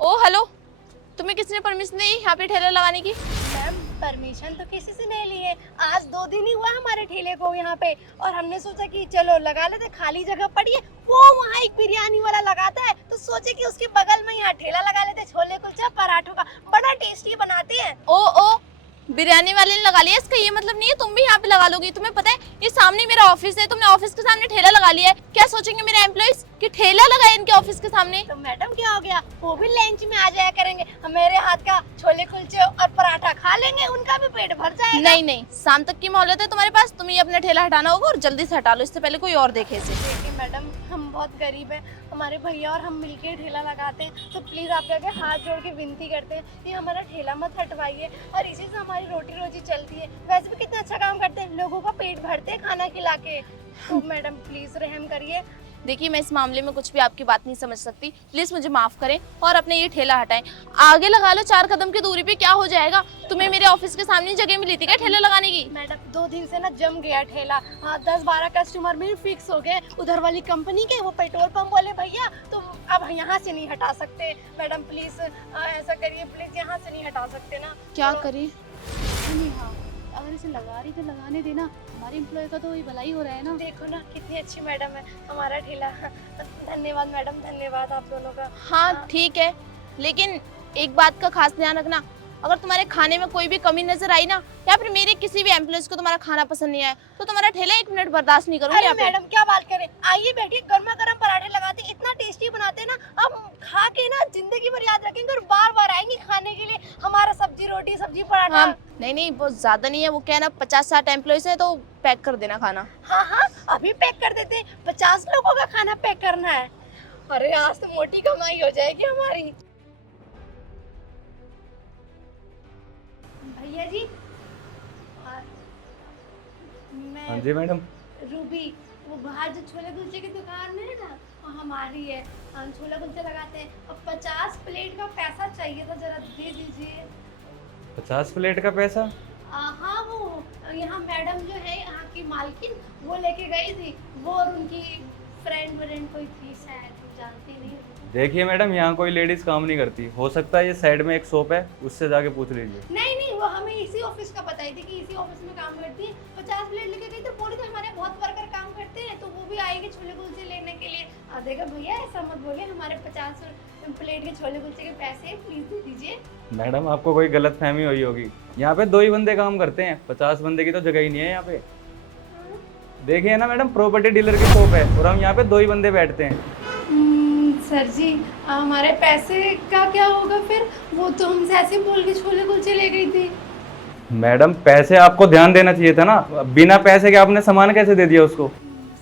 ओ hello, तुम्हें किसने permission दी यहाँ पे ठेला लगाने की? मैम, परमिशन तो किसी से नहीं ली है। आज 2 दिन ही हुआ हमारे ठेले को यहाँ पे, और हमने सोचा कि चलो लगा लेते, खाली जगह पड़ी है। वो वहाँ एक बिरयानी वाला लगाता है, तो सोचे कि उसके बगल में यहाँ ठेला लगा लेते, छोले कुलचा पराठों का। बड़ा टेस्टी बनाते हैं। ओ बिरयानी वाले ने लगा लिया, इसका ये मतलब नहीं है तुम भी यहाँ पे लगा लोगी। तुम्हें पता है ये सामने मेरा ऑफिस है, तुमने ऑफिस के सामने ठेला लगा लिया है। क्या सोचेंगे मेरे एम्प्लॉइज कि ठेला लगा है इनके ऑफिस के सामने? तो मैडम क्या हो गया, वो भी लंच में आ जाया करेंगे, हम मेरे हाथ का छोले कुलचे और पराठा खा लेंगे, उनका भी पेट भर जाएगा। नहीं नहीं, शाम तक की मोहलत है तुम्हारे पास, तुम्हें ये अपना ठेला हटाना होगा और जल्दी से हटा लो, इससे पहले कोई और देखे इसे। देखिए मैडम, हम बहुत गरीब हैं, हमारे भैया और हम मिलके ठेला लगाते हैं, तो प्लीज़ आप आगे हाथ जोड़ के विनती करते हैं, ये हमारा ठेला मत हटवाइए, और इसी से हमारी रोटी रोजी चलती है। वैसे भी कितना अच्छा काम करते हैं, लोगों का पेट भरते हैं खाना खिला के। तो मैडम प्लीज़ रहम करिए। देखिए मैं इस मामले में कुछ भी आपकी बात नहीं समझ सकती, प्लीज मुझे माफ करें और अपने ये ठेला हटाएं। आगे लगा लो 4 कदम की दूरी पे, क्या हो जाएगा? तुम्हें मेरे ऑफिस के सामने जगह मिली थी क्या ठेला लगाने की? मैडम 2 दिन से ना जम गया ठेला, हाँ 10-12 कस्टमर भी फिक्स हो गए, उधर वाली कंपनी के, वो पेट्रोल पंप वाले भैया, तो अब यहाँ से नहीं हटा सकते। मैडम प्लीज ऐसा करिए, प्लीज यहाँ से नहीं हटा सकते ना। क्या तो- करें? नहीं, हाँ, अगर इसे लगा रही तो लगाने देना, हमारे एम्प्लॉय का तो ये भलाई हो रहा है ना। देखो ना कितनी अच्छी मैडम है हमारा ठेला। धन्यवाद मैडम, धन्यवाद आप दोनों का। हाँ ठीक है, लेकिन एक बात का खास ध्यान रखना, अगर तुम्हारे खाने में कोई भी कमी नजर आई ना, या फिर मेरे किसी भी एम्प्लॉयज को तुम्हारा खाना पसंद नहीं आया, तो तुम्हारा ठेला 1 मिनट बर्दाश्त नहीं करूंगी अरे यहाँ पे। मैडम क्या बात करें, आइए बैठिए, गर्मा गर्म पराठे लगाते हैं, इतना टेस्टी बनाते हैं ना, अब खा के ना जिंदगी भर याद रखेंगे और बार बार आएंगे खाने के लिए हमारा सब्जी रोटी सब्जी पराठा। हाँ नहीं नहीं, बहुत ज्यादा नहीं है, वो क्या है ना 50-60 एम्प्लॉयज है, तो पैक कर देना खाना। हाँ हाँ, अभी पैक कर देते हैं, 50 लोगों का खाना पैक करना है। अरे आज तो मोटी कमाई हो जाएगी हमारी। भैया जी, मैं हाँ जी मैडम। रूबी, वो बाहर जो छोले कुलचे की दुकान है ना, वो हमारी है, हम छोले कुलचे लगाते हैं, और 50 प्लेट का पैसा चाहिए था, जरा दे दीजिए। 50 प्लेट का पैसा? हाँ, वो यहाँ मैडम जो है यहाँ की मालकिन, वो लेके गई थी, वो और उनकी फ्रेंड व्रेंड कोई थी शायद, जानती नहीं। देखिए मैडम, यहाँ कोई लेडीज काम नहीं करती, हो सकता है ये साइड में एक शॉप है, उससे जाके पूछ लीजिए। नहीं नहीं, वो हमें इसी ऑफिस का बताई थी कि इसी ऑफिस में काम करती है। 50 प्लेट लेके गई तो बोली थी हमारे बहुत वर्कर काम करते हैं, तो वो भी आएंगे छोले कुलचे लेने के लिए। और देखा भैया, ऐसा मत बोलिए, हमारे 50 प्लेट के छोले कुलचे के पैसे प्लीज दे दीजिए। मैडम आपको कोई गलत फहमी हुई होगी, यहाँ पे 2 ही बंदे काम करते हैं, 50 बंदे की तो जगह ही नहीं है यहाँ पे। देखिए ना मैडम, प्रॉपर्टी डीलर की शॉप है और हम यहाँ पे 2 ही बंदे बैठते हैं। सर जी, हमारे पैसे का क्या होगा फिर? वो तो हमसे ऐसे बोल के छोले कुलचे ले गई थी। मैडम पैसे आपको ध्यान देना चाहिए था ना, बिना पैसे के आपने सामान कैसे दे दिया उसको?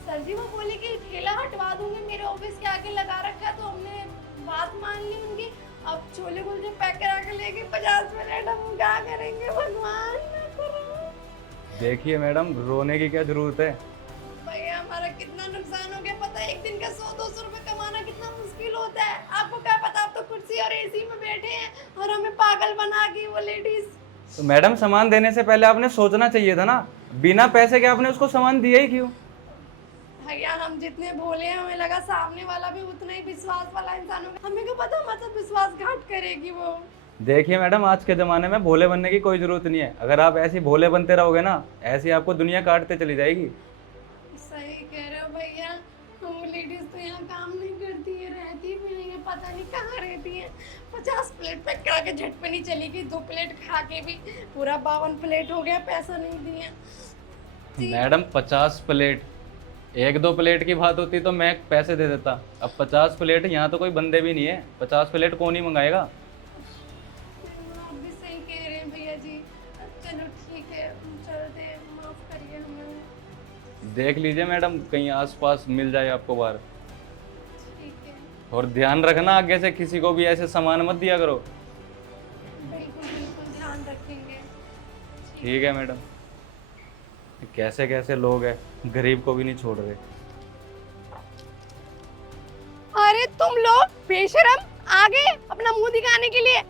सर जी, वो बोले कि ठेला हटवा दूंगी, मेरे ऑफिस के आगे लगा रखा है, तो हमने बात मान ली उनकी। अब छोले कुलचे पैक करा के लेके 50 मिनट, हम क्या करेंगे भगवान? देखिए मैडम, रोने की क्या जरूरत है? भैया हमारा कितना नुकसान हो गया पता है, एक दिन का 100-200 रुपए कमाना कितना मुश्किल होता है, आपको क्या पता, आप तो कुर्सी और एसी में बैठे हैं और हमें पागल बना के वो लेडीज। तो मैडम सामान देने से पहले आपने सोचना चाहिए था ना, बिना पैसे के आपने उसको सामान दिया ही क्यों? भैया हम जितने भोले हैं, हमें लगा सामने वाला भी उतना ही विश्वास वाला इंसान होगा, हमें क्या पता मतलब विश्वासघात करेगी वो। देखिए मैडम, आज के ज़माने में भोले बनने की कोई ज़रूरत नहीं है, अगर आप ऐसे भोले बनते रहोगे ना, ऐसी आपको दुनिया काटते चली जाएगी। सही कह रहे हो भैया, हम लेडीज तो यहाँ काम नहीं करती है, रहती भी नहीं है, पता नहीं कहाँ रहती है। 50 प्लेट पैक करा के झट पे नहीं चली गई, 2 प्लेट खा के भी पूरा 52 प्लेट हो गया, पैसा नहीं दिया। मैडम 50 प्लेट, 1-2 प्लेट की बात होती तो मैं पैसे दे देता, अब 50 प्लेट, यहाँ तो कोई बंदे भी नहीं है, 50 प्लेट कौन ही मंगाएगा? आप भी सही कह रहे हैं भैया जी, चलो ठीक है, चलते हैं, माफ करिए हमें। देख लीजिए मैडम, कहीं आसपास मिल जाए आपको बाहर, ठीक है, और ध्यान रखना आगे से किसी को भी ऐसे सामान मत दिया करो। बिल्कुल बिल्कुल ध्यान रखेंगे। ठीक है मैडम। कैसे कैसे लोग हैं, गरीब को भी नहीं छोड़ रहे। अरे तुम लोग बेशरम, आ गए अपना मुंह दिखाने के लिए।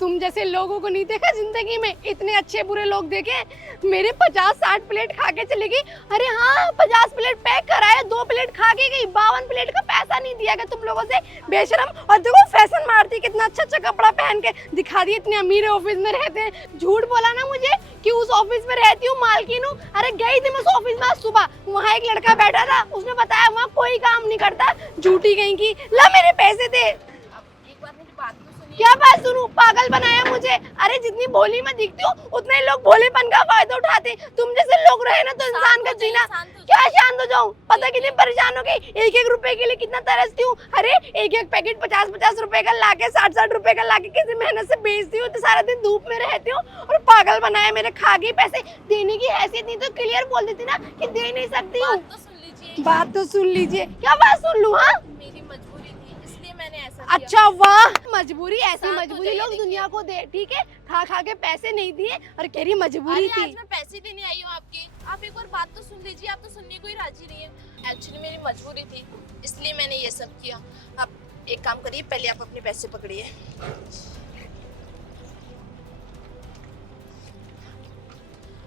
तुम जैसे लोगों को नहीं देखा जिंदगी में, इतने अच्छे बुरे लोग देखे। मेरे 50-60 प्लेट खा के चली गई। अरे हाँ, 50 प्लेट पैक कराया, 2 प्लेट खा के गई, 52 प्लेट का पैसा नहीं दिया गया तुम लोगों से, बेशरम। और देखो फैशन मारती, कितना अच्छा अच्छा कपड़ा पहन के दिखा दी, इतने अमीर ऑफिस में रहते हैं। झूठ बोला ना मुझे कि उस ऑफिस में रहती हूँ, मालकिन हूँ। अरे गई थी मैं उस ऑफिस में सुबह, वहाँ एक लड़का बैठा था, उसने बताया वहाँ कोई काम नहीं करता। झूठी गई की, ला मेरे पैसे दे। अब एक बार मेरी बात तो सुनिए। क्या बात सुनूं, पागल बनाया मुझे। अरे जितनी भोली मैं दिखती हूँ उतने ही लोग भोलेपन का फायदा उठाते। तुम जैसे लोग रहे ना तो इंसान का जीना। क्या शांत हो जाऊं, पता कितनी परेशान हो गई, 1-1 रुपए के लिए कितना तरसती हूँ। अरे 1-1 पैकेट 50-50 रुपए का लाके, 60-60 रुपए का लाके किसी मेहनत से बेचती हूँ, तो सारा दिन धूप में रहती हूँ। और पागल बनाया मेरे, खा गई पैसे। देने की हैसियत नहीं तो क्लियर बोल देती ना कि दे नहीं सकती हूँ। बात तो सुन लीजिए। बात तो सुन लीजिए। क्या बात सुन लूं? हाँ, मेरी मजबूरी थी, इसलिए मैंने ऐसा किया। अच्छा वाह, मजबूरी, ऐसी शांत हो मजबूरी जाइए, लोग देखिए। दुनिया को दे। ठीक है, खा खा के पैसे नहीं दिए और कह रही मजबूरी अरे थी। आज मैं पैसे देने आई हूँ आपके, आप एक बार बात तो सुन लीजिए। आप तो सुनने को ही राजी नहीं है। एक्चुअली मेरी मजबूरी थी, इसलिए मैंने ये सब किया। आप एक काम करिए, पहले आप अपने पैसे पकड़िए।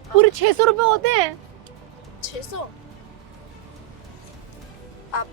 पूरे 600 रुपए होते हैं। 600? आप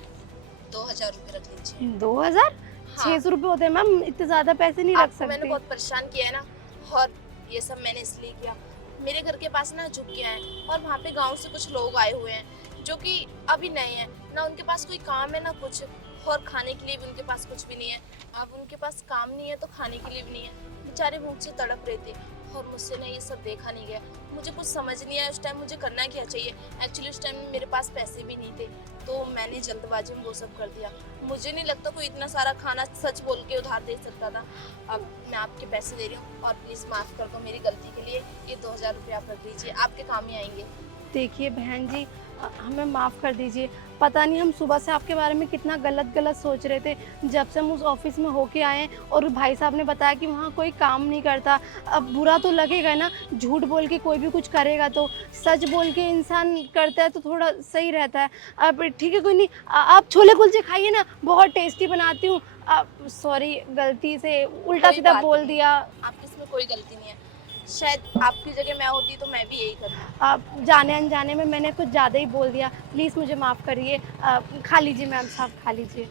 2000 रुपये रख लीजिए। 2000? हाँ। 600 रुपए होते हैं मैम, इतने ज्यादा पैसे नहीं रख आपको मैंने सकते। बहुत परेशान किया है ना, और ये सब मैंने इसलिए किया। मेरे घर के पास ना झुग्गियाँ हैं, और वहाँ पे गांव से कुछ लोग आए हुए हैं जो कि अभी नए हैं ना, उनके पास कोई काम है ना कुछ, और खाने के लिए भी उनके पास कुछ भी नहीं है। अब उनके पास काम नहीं है तो खाने के लिए भी नहीं है, बेचारे भूख से तड़प रहे थे, और मुझसे ना ये सब देखा नहीं गया। मुझे कुछ समझ नहीं आया उस टाइम मुझे करना क्या चाहिए। एक्चुअली उस टाइम मेरे पास पैसे भी नहीं थे, तो मैंने जल्दबाजी में वो सब कर दिया। मुझे नहीं लगता कोई इतना सारा खाना सच बोल के उधार दे सकता था। अब मैं आपके पैसे दे रही हूँ, और प्लीज़ माफ़ कर दो मेरी गलती के लिए। ये 2000 रुपये आप रख लीजिए, आपके काम ही आएंगे। देखिए बहन जी, हमें माफ़ कर दीजिए। पता नहीं हम सुबह से आपके बारे में कितना गलत गलत सोच रहे थे। जब से हम उस ऑफिस में होके आए हैं और भाई साहब ने बताया कि वहाँ कोई काम नहीं करता, अब बुरा तो लगेगा ना। झूठ बोल के कोई भी कुछ करेगा तो, सच बोल के इंसान करता है तो थोड़ा सही रहता है। अब ठीक है, कोई नहीं, आप छोले कुलचे खाइए ना, बहुत टेस्टी बनाती हूँ। सॉरी, गलती से उल्टा कोई सीधा बात बोल नहीं। दिया। आपकी इसमें कोई गलती नहीं है। शायद आपकी जगह मैं होती तो मैं भी यही करती। आप जाने अनजाने में मैंने कुछ ज़्यादा ही बोल दिया, प्लीज़ मुझे माफ़ करिए। खा लीजिए मैम साहब, खा लीजिए।